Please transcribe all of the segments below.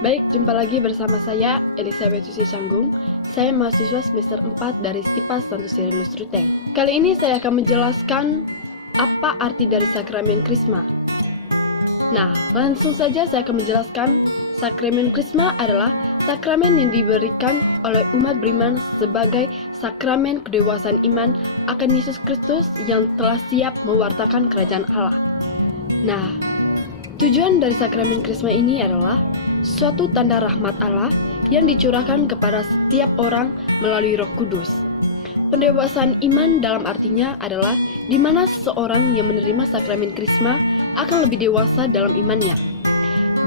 Baik, jumpa lagi bersama saya, Elizabeth Susi Canggung. Saya mahasiswa semester 4 dari Stipa Santo Cyrillus Ruteng. Kali ini saya akan menjelaskan apa arti dari sakramen Krisma. Nah, langsung saja saya akan menjelaskan. Sakramen Krisma adalah sakramen yang diberikan oleh umat beriman sebagai sakramen kedewasaan iman akan Yesus Kristus yang telah siap mewartakan kerajaan Allah. Nah, tujuan dari sakramen Krisma ini adalah suatu tanda rahmat Allah yang dicurahkan kepada setiap orang melalui Roh Kudus. Pendewasaan iman dalam artinya adalah di mana seseorang yang menerima sakramen Krisma akan lebih dewasa dalam imannya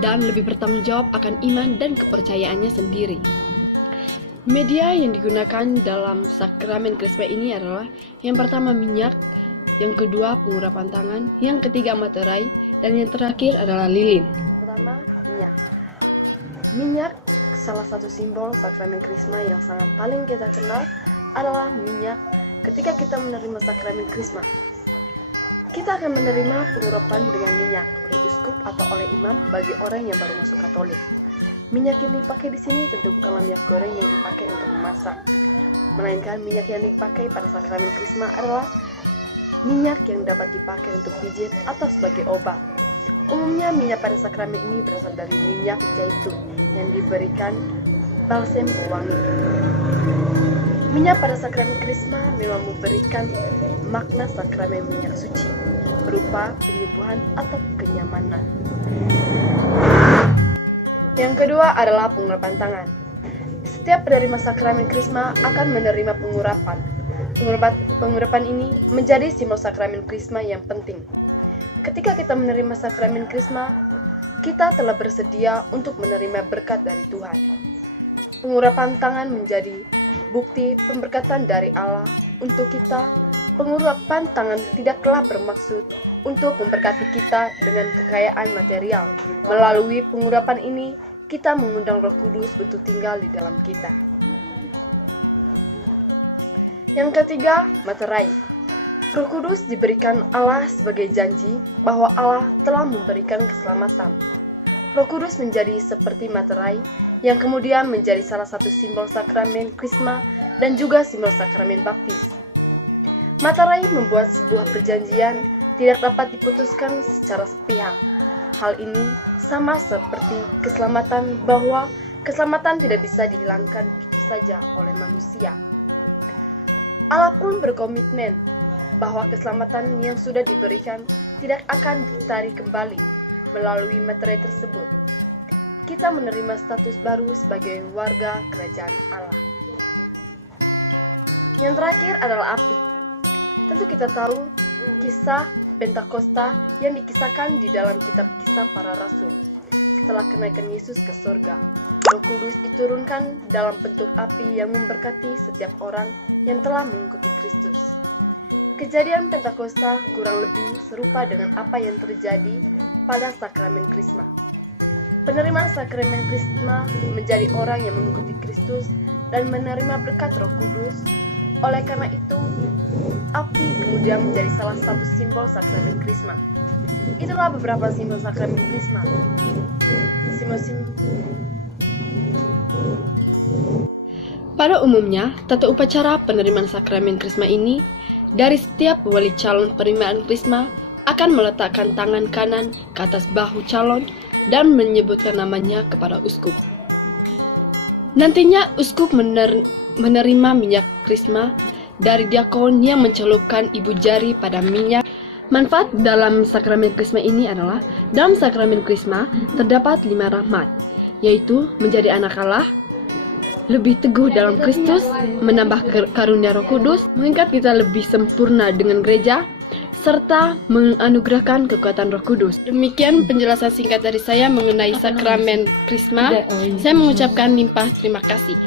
dan lebih bertanggung jawab akan iman dan kepercayaannya sendiri. Media yang digunakan dalam sakramen Krisma ini adalah yang pertama minyak, yang kedua pengurapan tangan, yang ketiga materai, dan yang terakhir adalah lilin. Pertama, minyak. Minyak, salah satu simbol sakramen Krisma yang sangat paling kita kenal adalah minyak ketika kita menerima sakramen Krisma. Kita akan menerima pengurapan dengan minyak oleh uskup atau oleh imam bagi orang yang baru masuk Katolik. Minyak yang dipakai di sini tentu bukanlah minyak goreng yang dipakai untuk memasak, melainkan minyak yang dipakai pada sakramen Krisma adalah minyak yang dapat dipakai untuk pijit atau sebagai obat. Umumnya minyak pada sakramen ini berasal dari minyak zaitun yang diberikan balsem pewangi. Minyak pada sakramen Krisma memang memberikan makna sakramen minyak suci berupa penyembuhan atau kenyamanan. Yang kedua adalah pengurapan tangan. Setiap penerima sakramen Krisma akan menerima pengurapan. Pengurapan ini menjadi simbol sakramen Krisma yang penting. Ketika kita menerima sakramen Krisma, kita telah bersedia untuk menerima berkat dari Tuhan. Pengurapan tangan menjadi bukti pemberkatan dari Allah untuk kita. Pengurapan tangan tidaklah bermaksud untuk memberkati kita dengan kekayaan material. Melalui pengurapan ini, kita mengundang Roh Kudus untuk tinggal di dalam kita. Yang ketiga, materai. Roh Kudus diberikan Allah sebagai janji bahwa Allah telah memberikan keselamatan. Roh Kudus menjadi seperti materai yang kemudian menjadi salah satu simbol sakramen Krisma dan juga simbol sakramen baptis. Materai membuat sebuah perjanjian tidak dapat diputuskan secara sepihak. Hal ini sama seperti keselamatan, bahwa keselamatan tidak bisa dihilangkan begitu saja oleh manusia. Allah pun berkomitmen bahwa keselamatan yang sudah diberikan tidak akan ditarik kembali melalui materai tersebut. Kita menerima status baru sebagai warga kerajaan Allah. Yang terakhir adalah api. Tentu kita tahu kisah Pentakosta yang dikisahkan di dalam kitab Kisah Para Rasul. Setelah kenaikan Yesus ke surga, Roh Kudus diturunkan dalam bentuk api yang memberkati setiap orang yang telah mengikuti Kristus. Kejadian Pentakosta kurang lebih serupa dengan apa yang terjadi pada sakramen Krisma. Penerima sakramen Krisma menjadi orang yang mengikuti Kristus dan menerima berkat Roh Kudus. Oleh karena itu, api kemudian menjadi salah satu simbol sakramen Krisma. Itulah beberapa simbol sakramen Krisma. Pada umumnya, tata upacara penerimaan sakramen Krisma ini dari setiap wali calon penerimaan Krisma akan meletakkan tangan kanan ke atas bahu calon dan menyebutkan namanya kepada uskup. Nantinya uskup menerima minyak Krisma dari diakon yang mencelupkan ibu jari pada minyak. Manfaat dalam sakramen Krisma ini adalah, dalam sakramen Krisma terdapat 5 rahmat, yaitu menjadi anak Allah, lebih teguh dalam Kristus, menambah karunia Roh Kudus, mengikat kita lebih sempurna dengan gereja, serta menganugerahkan kekuatan Roh Kudus. Demikian penjelasan singkat dari saya mengenai sakramen Krisma. Saya mengucapkan limpah terima kasih.